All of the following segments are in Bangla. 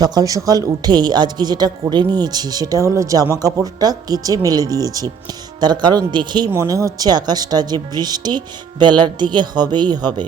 সকাল সকাল উঠেই আজকে যেটা করে নিয়েছি সেটা হলো জামা কাপড়টা কেচে মেলে দিয়েছি। তার কারণ দেখেই মনে হচ্ছে আকাশটা যে বৃষ্টি বেলার দিকে হবেই হবে।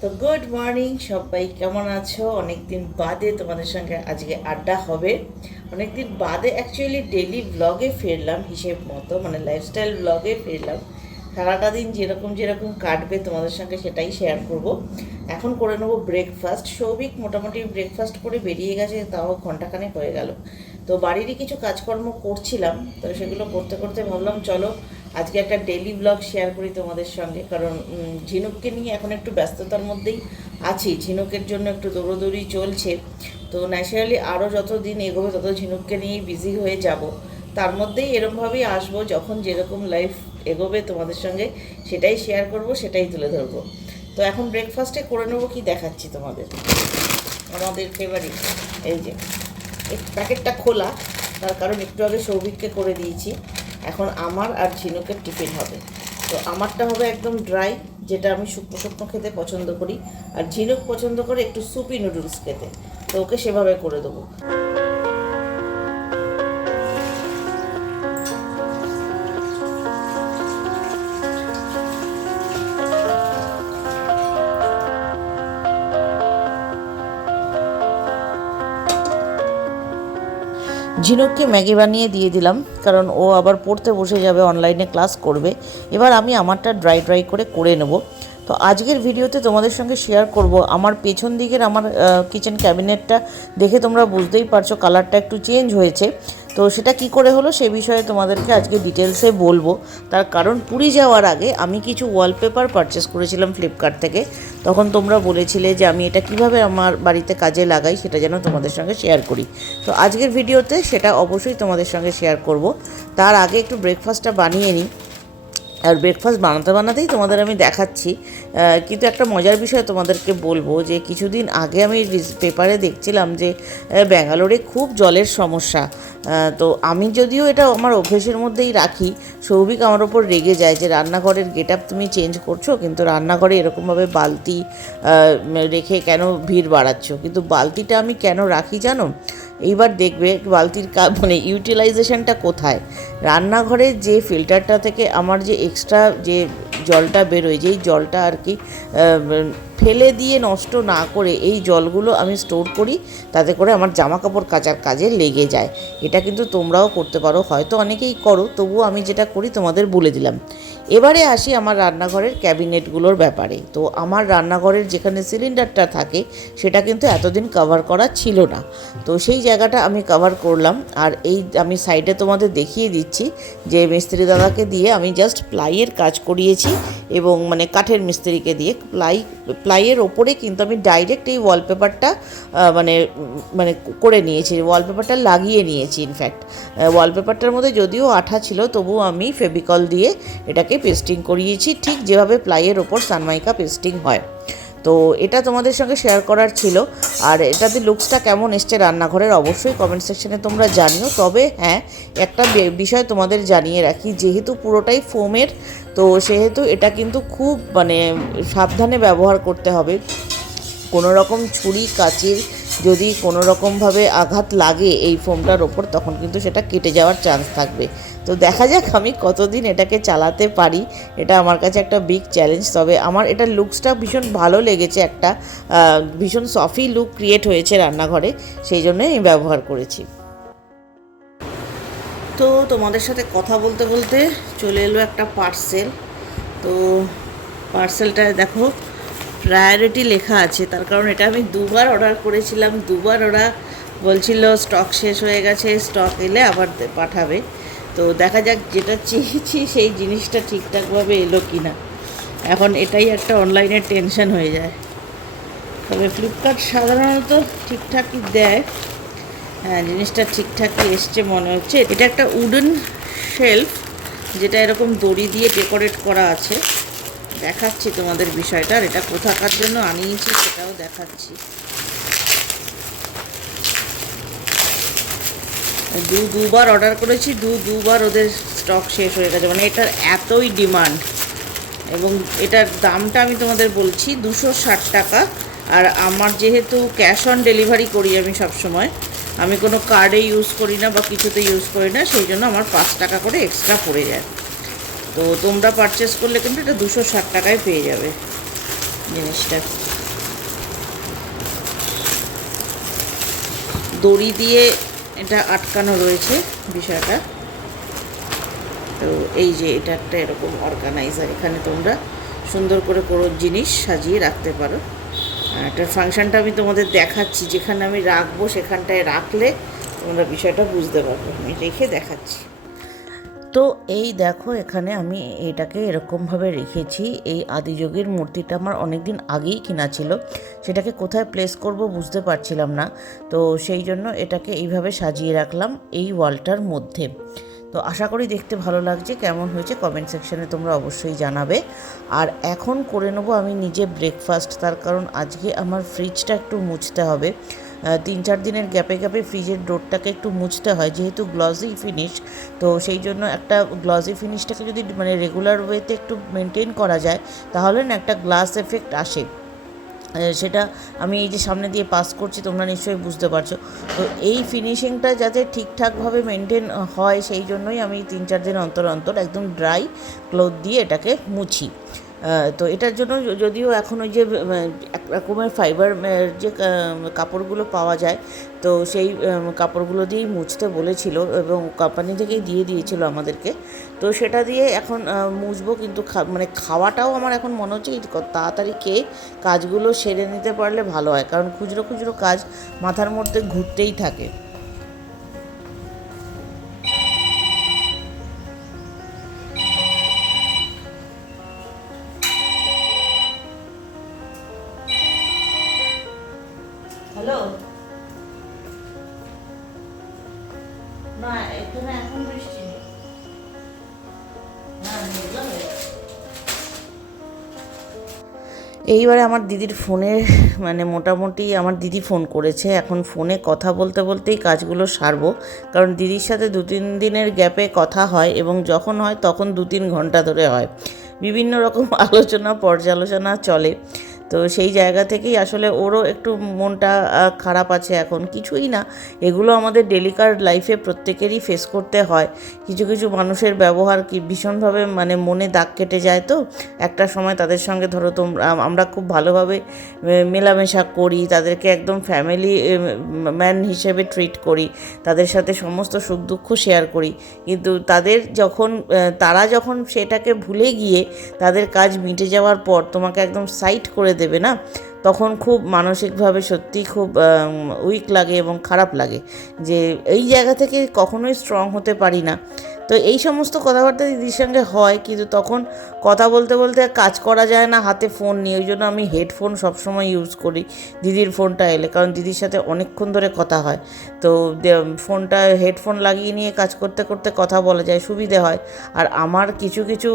তো গুড মর্নিং সবাই, কেমন আছো? অনেকদিন বাদে তোমাদের সঙ্গে আজকে আড্ডা হবে। অনেকদিন বাদে অ্যাকচুয়ালি ডেইলি ব্লগে ফিরলাম, হিসেব মতো মানে লাইফস্টাইল ব্লগে ফিরলাম। সারাটা দিন যেরকম যেরকম কাটবে তোমাদের সঙ্গে সেটাই শেয়ার করব। এখন করে নেবো ব্রেকফাস্ট। সৌভিক মোটামুটি ব্রেকফাস্ট করে বেরিয়ে গেছে, তাও ঘন্টাখানেক হয়ে গেল। তো বাড়িরই কিছু কাজকর্ম করছিলাম, তো সেগুলো করতে করতে ভাবলাম চলো আজকে একটা ডেইলি ব্লগ শেয়ার করি তোমাদের সঙ্গে। কারণ ঝিনুককে নিয়ে এখন একটু ব্যস্ততার মধ্যেই আছি, ঝিনুকের জন্য একটু দৌড়োদৌড়ি চলছে। তো ন্যাচারালি আরও যত দিন এগোবে তত ঝিনুককে নিয়েই বিজি হয়ে যাব। তার মধ্যেই এরমভাবেই আসবো, যখন যেরকম লাইফ এগোবে তোমাদের সঙ্গে সেটাই শেয়ার করব, সেটাই তুলে ধরবো। তো এখন ব্রেকফাস্টে করে নেবো কি দেখাচ্ছি তোমাদের। আমাদের ফেভারিট এই যে এই প্যাকেটটা খোলা, তার কারণ একটু আগে সৌভিককে করে দিয়েছি। এখন আমার আর ঝিনুকের টিফিন হবে। তো আমারটা হবে একদম ড্রাই, যেটা আমি শুকনো শুকনো খেতে পছন্দ করি, আর ঝিনুক পছন্দ করে একটু সুপি নুডলস খেতে, তো ওকে সেভাবে করে দেবো। ঝিনুককে ম্যাগি বানিয়ে দিয়ে দিলাম, কারণ ও আবার পড়তে বসে যাবে, অনলাইনে ক্লাস করবে। এবার আমি আমারটা ড্রাই করে নেব। তো আজকের ভিডিওতে তোমাদের সঙ্গে শেয়ার করব আমার পেছন দিকের আমার কিচেন ক্যাবিনেটটা দেখে তোমরা বুঝতেই পারছো কালারটা একটু চেঞ্জ হয়েছে। তো সেটা কি করে হলো সে বিষয়ে তোমাদেরকে আজকে ডিটেলসে বলবো। তার কারণ পুরী যাওয়ার আগে আমি কিছু ওয়ালপেপার পারচেস করেছিলাম ফ্লিপকার্ট থেকে। তখন তোমরা বলেছিলে যে আমি এটা কিভাবে আমার বাড়িতে কাজে লাগাই সেটা যেন তোমাদের সঙ্গে শেয়ার করি। তো আজকের ভিডিওতে সেটা অবশ্যই তোমাদের সঙ্গে শেয়ার করব। তার আগে একটু ব্রেকফাস্টটা বানিয়ে নিই। আর ব্রেকফাস্ট বানাতেই তোমাদের আমি দেখাচ্ছি। কিন্তু একটা মজার বিষয় তোমাদেরকে বলবো যে কিছুদিন আগে আমি পেপারে দেখছিলাম যে ব্যাঙ্গালোরে খুব জলের সমস্যা। তো আমি যদিও এটা আমার অভ্যেসের মধ্যেই রাখি, সৌভিক আমার ওপর রেগে যায় যে রান্নাঘরের গেট আপ তুমি চেঞ্জ করছো, কিন্তু রান্নাঘরে এরকমভাবে বালতি রেখে কেন ভিড় বাড়াচ্ছ। কিন্তু বালতিটা আমি কেন রাখি জানো? এইবার দেখবে বালতির মানে ইউটিলাইজেশনটা কোথায়। রান্নাঘরে যে ফিল্টারটা থেকে আমার যে এক্সট্রা যে জলটা বেরোয়, যেই জলটা আর কি ফেলে দিয়ে নষ্ট না করে এই জলগুলো আমি স্টোর করি, তাতে করে আমার জামা কাপড় কাচার কাজে লেগে যায়। এটা কিন্তু তোমরাও করতে পারো, হয়তো অনেকেই করো, তবুও আমি যেটা করি তোমাদের বলে দিলাম। এবারে আসি আমার রান্নাঘরের ক্যাবিনেটগুলোর ব্যাপারে। তো আমার রান্নাঘরের যেখানে সিলিন্ডারটা থাকে সেটা কিন্তু এতদিন কভার করা ছিল না, তো সেই জায়গাটা আমি কভার করলাম। আর এই আমি সাইডে তোমাদের দেখিয়ে দিচ্ছি যে মিস্ত্রি দাদাকে দিয়ে আমি জাস্ট প্লাইয়ের কাজ করিয়েছি, এবং মানে কাঠের মিস্ত্রিকে দিয়ে প্লাইয়ের ওপরে কিন্তু আমি ডাইরেক্ট এই ওয়ালপেপারটা মানে মানে করে নিয়েছি, ওয়ালপেপারটা লাগিয়ে নিয়েছি। ইনফ্যাক্ট ওয়ালপেপারটার মধ্যে যদিও আঠা ছিল, তবুও আমি ফেভিকল দিয়ে এটাকে পেস্টিং করিয়েছি, ঠিক যেভাবে প্লাইয়ের ওপর সানমাইকা পেস্টিং হয়। তো এটা তোমাদের সঙ্গে শেয়ার করার ছিল। আর এটাতে লুকসটা কেমন এসছে রান্নাঘরের অবশ্যই কমেন্ট সেকশনে তোমরা জানিও। তবে হ্যাঁ, একটা বিষয় তোমাদের জানিয়ে রাখি, যেহেতু পুরোটাই ফোমের, তো সেহেতু এটা কিন্তু খুব মানে সাবধানে ব্যবহার করতে হবে। কোনো রকম ছুরি কাঁচির যদি কোনো রকমভাবে আঘাত লাগে এই ফোমটার ওপর, তখন কিন্তু সেটা কেটে যাওয়ার চান্স থাকবে। তো দেখা যাক আমি কতদিন এটাকে চালাতে পারি, এটা আমার কাছে একটা বিগ চ্যালেঞ্জ। তবে আমার এটার লুকসটা ভীষণ ভালো লেগেছে, একটা ভীষণ সফি লুক ক্রিয়েট হয়েছে রান্নাঘরে, সেই জন্যই আমি ব্যবহার করেছি। তো তোমাদের সাথে কথা বলতে বলতে চলে এলো একটা পার্সেল। তো পার্সেলটা দেখো প্রায়োরিটি লেখা আছে, তার কারণ এটা আমি দুবার অর্ডার করেছিলাম, দুবার ওরা বলছিল স্টক শেষ হয়ে গেছে, স্টক এলে আবার পাঠাবে। তো দেখা যাক যেটা চেয়েছি সেই জিনিসটা ঠিকঠাকভাবে এলো কি না। এখন এটাই একটা অনলাইনে টেনশন হয়ে যায়। তবে ফ্লিপকার্ট সাধারণত ঠিকঠাকই দেয়। হ্যাঁ, জিনিসটা ঠিকঠাকই এসছে মনে হচ্ছে। এটা একটা উডেন শেলফ, যেটা এরকম দড়ি দিয়ে ডেকোরেট করা আছে। দেখাচ্ছি তোমাদের বিষয়টা, আর এটা কোথাকার জন্য আনিয়েছি সেটাও দেখাচ্ছি। দুবার অর্ডার করেছি, দুবার ওদের স্টক শেষ হয়ে গেছে, মানে এটার এতই ডিমান্ড। এবং এটার দামটা আমি তোমাদের বলছি 260 টাকা। আর আমার যেহেতু ক্যাশ অন ডেলিভারি করি আমি সব সময়, আমি কোনো কার্ডে ইউজ করি না বা কিছুতে ইউজ করি না, সেই জন্য আমার 5 টাকা করে এক্সট্রা পড়ে যায়। তো তোমরা পারচেস করলে কিন্তু এটা 260 টাকায় পেয়ে যাবে জিনিসটা। দড়ি দিয়ে এটা আটকানো রয়েছে বিষয়টা। তো এই যে এটা একটা এরকম অর্গানাইজার, এখানে তোমরা সুন্দর করে কোনো জিনিস সাজিয়ে রাখতে পারো। এটার ফাংশনটা আমি তোমাদের দেখাচ্ছি, যেখানে আমি রাখবো সেখানটায় রাখলে তোমরা বিষয়টা বুঝতে পারবে। আমি রেখে দেখাচ্ছি। তো এই দেখো এখানে আমি এটাকে এরকমভাবে রেখেছি। এই আদিযোগীর মূর্তিটা আমার অনেক দিন আগেই কেনা ছিল, সেটাকে কোথায় প্লেস করব বুঝতে পারছিলাম না। তো সেই জন্য এটাকে এইভাবে সাজিয়ে রাখলাম এই ওয়ালটার মধ্যে। তো আশা করি দেখতে ভালো লাগছে। কেমন হয়েছে কমেন্ট সেকশানে তোমরা অবশ্যই জানাবে। আর এখন করে নেবো আমি নিজে ব্রেকফাস্ট, তার কারণ আজকে আমার ফ্রিজটা একটু মুছতে হবে। 3-4 দিনের গ্যাপে গ্যাপে ফ্রিজের ডোরটাকে একটু মুছতে হয়, যেহেতু গ্লসি ফিনিশ। তো সেই জন্য একটা গ্লসি ফিনিশটাকে যদি মানে রেগুলার ওয়েতে একটু মেনটেন করা যায়, তাহলে না একটা গ্লাস এফেক্ট আসে। সেটা আমি এই যে সামনে দিয়ে পাস করছি, তোমরা নিশ্চয়ই বুঝতে পারছো। তো এই ফিনিশিংটা যাতে ঠিকঠাকভাবে মেনটেন হয়, সেই জন্যই আমি 3-4 দিন অন্তর অন্তর একদম ড্রাই ক্লথ দিয়ে এটাকে মুছি। তো এটার জন্য যদিও এখন ওই যে এক রকমের ফাইবার যে কাপড়গুলো পাওয়া যায়, তো সেই কাপড়গুলো দিয়েই মুছতে বলেছিল এবং কোম্পানি থেকেই দিয়ে দিয়েছিল আমাদেরকে। তো সেটা দিয়ে এখন মুছবো, কিন্তু মানে খাওয়াটাও আমার এখন মনে হচ্ছে তাড়াতাড়ি খেয়ে কাজগুলো সেরে নিতে পারলে ভালো হয়, কারণ খুচরো খুচরো কাজ মাথার মধ্যে ঘুরতেই থাকে। হ্যালো, না এখানে এখন বৃষ্টি নেই। এইবারে আমার দিদির ফোনের মানে মোটামুটি আমার দিদি ফোন করেছে, এখন ফোনে কথা বলতে বলতেই কাজগুলো সারবো, কারণ দিদির সাথে 2-3 দিনের গ্যাপে কথা হয় এবং যখন হয় তখন 2-3 ঘন্টা ধরে হয়, বিভিন্ন রকম আলোচনা পর্যালোচনা চলে। তো সেই জায়গা থেকেই আসলে ওরও একটু মনটা খারাপ আছে এখন। কিছুই না, এগুলো আমাদের ডেলিকার লাইফে প্রত্যেকেরই ফেস করতে হয়। কিছু কিছু মানুষের ব্যবহার কি ভীষণভাবে মানে মনে দাগ কেটে যায়। তো একটা সময় তাদের সঙ্গে ধরো আমরা খুব ভালোভাবে মেলামেশা করি, তাদেরকে একদম ফ্যামিলি ম্যান হিসেবে ট্রিট করি, তাদের সাথে সমস্ত সুখ দুঃখ শেয়ার করি, কিন্তু তারা যখন সেটাকে ভুলে গিয়ে তাদের কাজ মিটে যাওয়ার পর তোমাকে একদম সাইড করে দেবে না, তখন খুব মানসিকভাবে সত্যিই খুব উইক লাগে এবং খারাপ লাগে যে এই জায়গা থেকে কখনোই স্ট্রং হতে পারি না। তো এই সমস্ত কথাবার্তা দিদির সঙ্গে হয়, কিন্তু তখন কথা বলতে বলতে কাজ করা যায় না হাতে ফোন নিয়ে। ওই জন্য আমি হেডফোন সবসময় ইউজ করি দিদির ফোনটা এলে, কারণ দিদির সাথে অনেকক্ষণ ধরে কথা হয়। তো ফোনটা হেডফোন লাগিয়ে নিয়ে কাজ করতে করতে কথা বলা যায়, সুবিধে হয়। আর আমার কিছু কিছু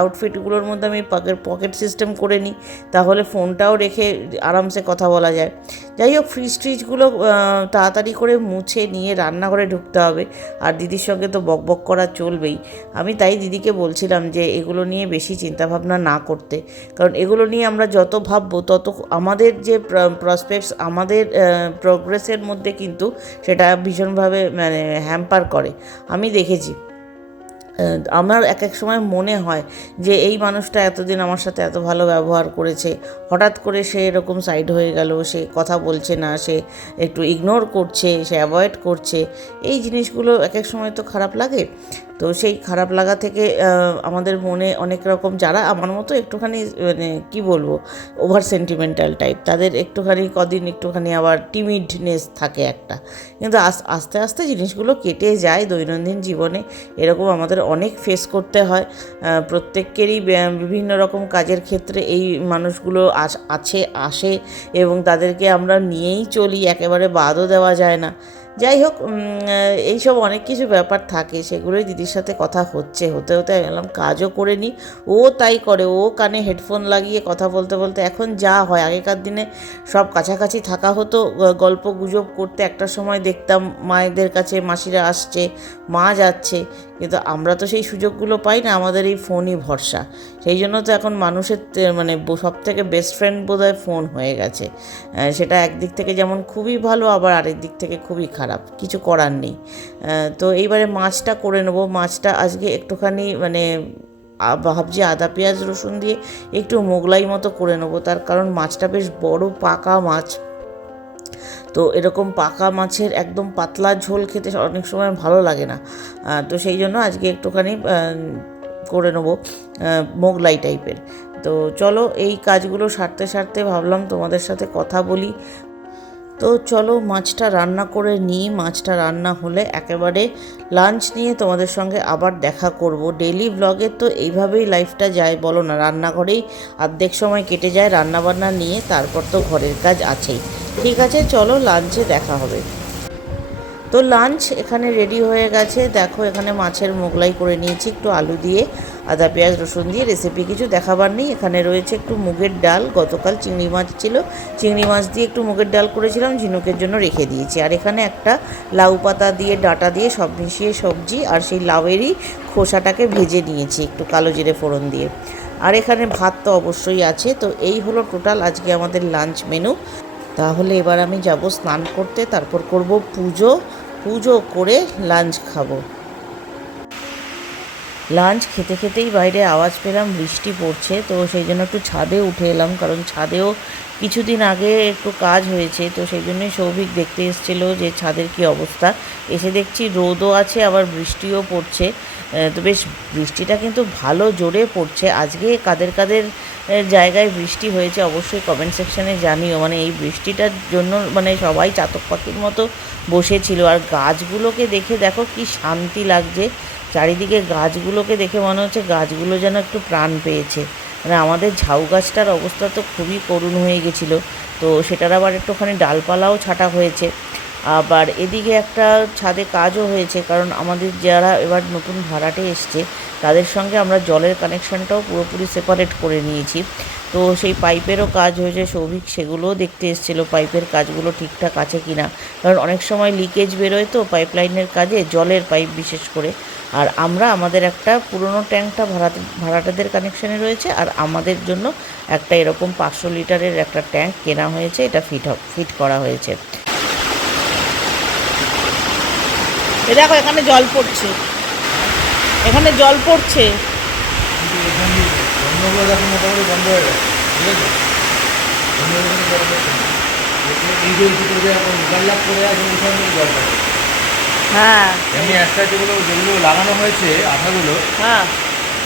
আউটফিটগুলোর মধ্যে আমি পকেট সিস্টেম করে নিই, তাহলে ফোনটাও রেখে আরামসে কথা বলা যায়। যাই হোক, ফ্রিজগুলো তাড়াতাড়ি করে মুছে নিয়ে রান্নাঘরে ঢুকতে হবে, আর দিদির সঙ্গে তো বকবক করা চলবেই। আমি তাই দিদিকে বলছিলাম যে এগুলো নিয়ে বেশি চিন্তাভাবনা না করতে, কারণ এগুলো নিয়ে আমরা যত ভাববো তত আমাদের যে প্রসপেক্টস, আমাদের প্রোগ্রেসের মধ্যে কিন্তু সেটা ভীষণভাবে মানে হ্যাম্পার করে। আমি দেখেছি, আমার এক এক সময় মনে হয় যে এই মানুষটা এতদিন আমার সাথে এত ভালো ব্যবহার করেছে, হঠাৎ করে সে এরকম সাইড হয়ে গেল, সে কথা বলছে না, সে একটু ইগনোর করছে, সে অ্যাভয়েড করছে। এই জিনিসগুলো এক এক সময় তো খারাপ লাগে। তো সেই খারাপ লাগা থেকে আমাদের মনে অনেক রকম, যারা আমার মতো একটুখানি মানে কী বলবো ওভার সেন্টিমেন্টাল টাইপ, তাদের একটুখানি কদিন একটুখানি আবার টিমিডনেস থাকে একটা, কিন্তু আস্তে আস্তে জিনিসগুলো কেটে যায়। দৈনন্দিন জীবনে এরকম আমাদের অনেক ফেস করতে হয়, প্রত্যেকেরই বিভিন্ন রকম কাজের ক্ষেত্রে এই মানুষগুলো আসে এবং তাদেরকে আমরা নিয়েই চলি, একেবারে বাদও দেওয়া যায় না। যাই হোক, এইসব অনেক কিছু ব্যাপার থাকে, সেগুলোই দিদির সাথে কথা হতে হতে গেলাম কাজও করে নিই। ও তাই করে, ও কানে হেডফোন লাগিয়ে কথা বলতে বলতে এখন যা হয়, আগেকার দিনে সব কাছাকাছি থাকা হতো, গল্প গুজব করতে একটা সময় দেখতাম মায়েদের কাছে মাসিরা আসছে, মা যাচ্ছে, কিন্তু আমরা তো সেই সুযোগগুলো পাই না, আমাদের এই ফোনই ভরসা। সেই জন্য তো এখন মানুষের মানে সব থেকে বেস্ট ফ্রেন্ড বোধহয় ফোন হয়ে গেছে। সেটা একদিক থেকে যেমন খুবই ভালো, আবার আরেক দিক থেকে খুবই খারাপ, কিছু করার নেই। তো এইবারে মাছটা করে নেবো। মাছটা আজকে একটুখানি মানে ভাবছি আদা পেঁয়াজ রসুন দিয়ে একটু মোগলাই মতো করে নেবো। তার কারণ মাছটা বেশ বড় পাকা মাছ, তো এরকম পাকা মাছের একদম পাতলা ঝোল খেতে অনেক সময় ভালো লাগে না। তো সেই জন্য আজকে একটুখানি করে নেবো মোগলাই টাইপের। তো চলো এই কাজগুলো সারতে সারতে ভাবলাম তোমাদের সাথে কথা বলি। তো চলো মাছটা রান্না করে নিই। মাছটা রান্না হলে একেবারে লাঞ্চ নিয়ে তোমাদের সঙ্গে আবার দেখা করব। ডেইলি ব্লগে তো এইভাবেই লাইফটা যায়, বলো না? রান্নাঘরেই অর্ধেক সময় কেটে যায় রান্নাবান্না নিয়ে, তারপর তো ঘরের কাজ আছেই। ঠিক আছে, চলো লাঞ্চে দেখা হবে। তো লাঞ্চ এখানে রেডি হয়ে গেছে। দেখো এখানে মাছের মোগলাই করে নিয়েছি একটু আলু দিয়ে, আদা পেঁয়াজ রসুন দিয়ে। রেসিপি কিছু দেখাবার নেই। এখানে রয়েছে একটু মুগের ডাল, গতকাল চিংড়ি মাছ ছিল, চিংড়ি মাছ দিয়ে একটু মুগের ডাল করেছিলাম, ঝিনুকের জন্য রেখে দিয়েছি। আর এখানে একটা লাউ পাতা দিয়ে ডাঁটা দিয়ে সব মিশিয়ে সবজি, আর সেই লাউয়েরই খোসাটাকে ভেজে নিয়েছি একটু কালো জিরে ফোড়ন দিয়ে। আর এখানে ভাত তো অবশ্যই আছে। তো এই হলো টোটাল আজকে আমাদের লাঞ্চ মেনু। তাহলে এবার আমি যাব স্নান করতে, তারপর করব পুজো করে লাঞ্চ খাবো। লাঞ্চ খেতে খেতেই বাইরে আওয়াজ পেলাম বৃষ্টি পড়ছে, তো সেই জন্য একটু ছাদে উঠে এলাম, কারণ ছাদেও কিছুদিন আগে একটু কাজ হয়েছে। তো সেই জন্যই সৌভিক দেখতে এসেছিলো যে ছাদের কি অবস্থা। এসে দেখছি রোদও আছে আবার বৃষ্টিও পড়ছে। তো বেশ বৃষ্টিটা কিন্তু ভালো জোরে পড়ছে। আজকে কাদের কাদের জায়গায় বৃষ্টি হয়েছে অবশ্যই কমেন্ট সেকশানে জানিও। মানে এই বৃষ্টিটার জন্য মানে সবাই চাতক পাখির মতো বসেছিল। আর গাছগুলোকে দেখে দেখো কি শান্তি লাগছে। চারিদিকে গাছগুলোকে দেখে মনে হচ্ছে গাছগুলো যেন একটু প্রাণ পেয়েছে। মানে আমাদের ঝাউ গাছটার অবস্থা তো খুবই করুণ হয়ে গেছিলো। তো সেটার আবার একটুখানি ডালপালাও ছাটা হয়েছে। আবার এদিকে একটা ছাদে কাজও হয়েছে, কারণ আমাদের যারা এবার নতুন ভাড়াটে এসছে তাদের সঙ্গে আমরা জলের কানেকশানটাও পুরোপুরি সেপারেট করে নিয়েছি। তো সেই পাইপেরও কাজ হয়েছে, সৌভিক সেগুলোও দেখতে এসেছিলো পাইপের কাজগুলো ঠিকঠাক আছে কি না। কারণ অনেক সময় লিকেজ বেরোয় তো পাইপলাইনের কাজে, জলের পাইপ বিশেষ করে। আর আমরা আমাদের একটা পুরনো ট্যাঙ্কটা ভাড়াটেদের কানেকশানে রয়েছে, আর আমাদের জন্য একটা এরকম 500 লিটারের একটা ট্যাঙ্ক কেনা হয়েছে, এটা ফিট করা হয়েছে। দেখো এখানে জল পড়ছে, এখানে জল পড়ছে। হ্যাঁ এমনি একটা যেগুলো লাগানো হয়েছে আঠাগুলো, হ্যাঁ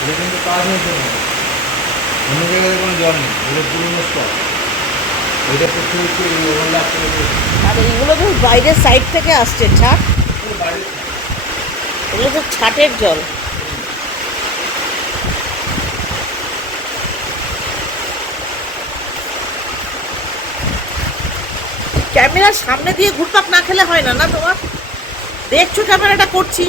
ওগুলো কিন্তু কাজ হয়েছে না। অন্য জায়গায় কোনো জল নেই, ওগুলো পুরনো স্টক। ওইটা করতে হচ্ছে ওভারল্যাপ করে দিয়েছে। আর এইগুলো তো বাইরের সাইড থেকে আসছে ছাট, এগুলো তো ছাটের জল। ক্যামেরার সামনে দিয়ে ঘুরপাক না খেলে হয় না, না তোমার? দেখছো ক্যামেরাটা করছি।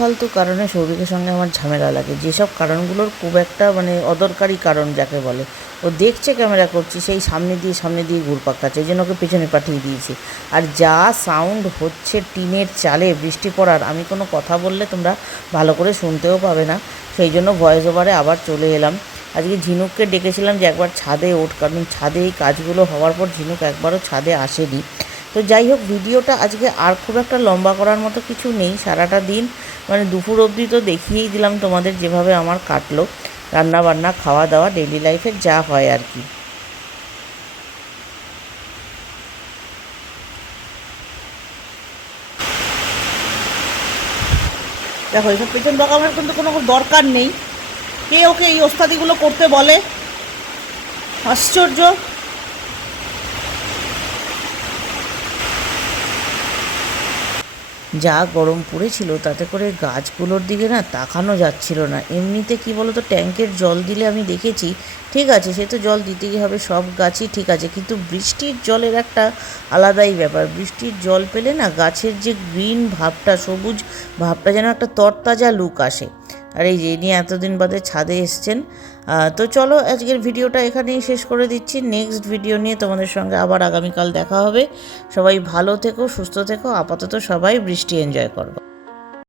ফালতু কারণে সৌভিকের সঙ্গে আমার ঝামেলা লাগে, যেসব কারণগুলোর খুব একটা মানে অদরকারি কারণ যাকে বলে। ও দেখছে ক্যামেরা করছি, সেই সামনে দিয়ে ঘুরপাক খাচ্ছে, এই জন্য ওকে পেছনে পাঠিয়ে দিয়েছি। আর যা সাউন্ড হচ্ছে টিনের চালে বৃষ্টি পড়ার, আমি কোনো কথা বললে তোমরা ভালো করে শুনতেও পাবে না। সেই জন্য ভয়েস ওভারে আবার চলে এলাম। আজকে ঝিনুককে ডেকেছিলাম যে একবার ছাদে ওঠ, কারণ ছাদে এই কাজগুলো হওয়ার পর ঝিনুক একবারও ছাদে আসেনি। তো যাই হোক, ভিডিওটা আজকে আর খুব একটা লম্বা করার মতো কিছু নেই। সারাটা দিন মানে দুপুর অবধি তো দেখিয়েই দিলাম তোমাদের যেভাবে আমার কাটলো, রান্না বান্না খাওয়া দাওয়া ডেইলি লাইফের যা হয় আর কি। দেখো এসব পেছন বাগামের কিন্তু কোনো দরকার নেই। কে ওকে এই ওস্তাদিগুলো করতে বলে? আশ্চর্য। যা গরম পড়েছিল তাতে করে গাছগুলোর দিকে না তাকানো যাচ্ছিল না। এমনিতে কি বলো তো, ট্যাঙ্কের জল দিলে আমি দেখেছি ঠিক আছে, সে তো জল দিতেই হবে, সব গাছই ঠিক আছে, কিন্তু বৃষ্টির জলের একটা আলাদাই ব্যাপার। বৃষ্টির জল পেলে না গাছের যে গ্রিন ভাবটা, সবুজ ভাবটা, যেন একটা তরতাজা লুক আসে। আর এই যে নিয়ে এতদিন বাদে ছাদে এসছেন। তো চলো আজকের ভিডিওটা এখানেই শেষ করে দিচ্ছি। নেক্সট ভিডিও নিয়ে তোমাদের সঙ্গে আবার আগামীকাল দেখা হবে। সবাই ভালো থেকো, সুস্থ থেকো। আপাতত সবাই বৃষ্টি এনজয় করো।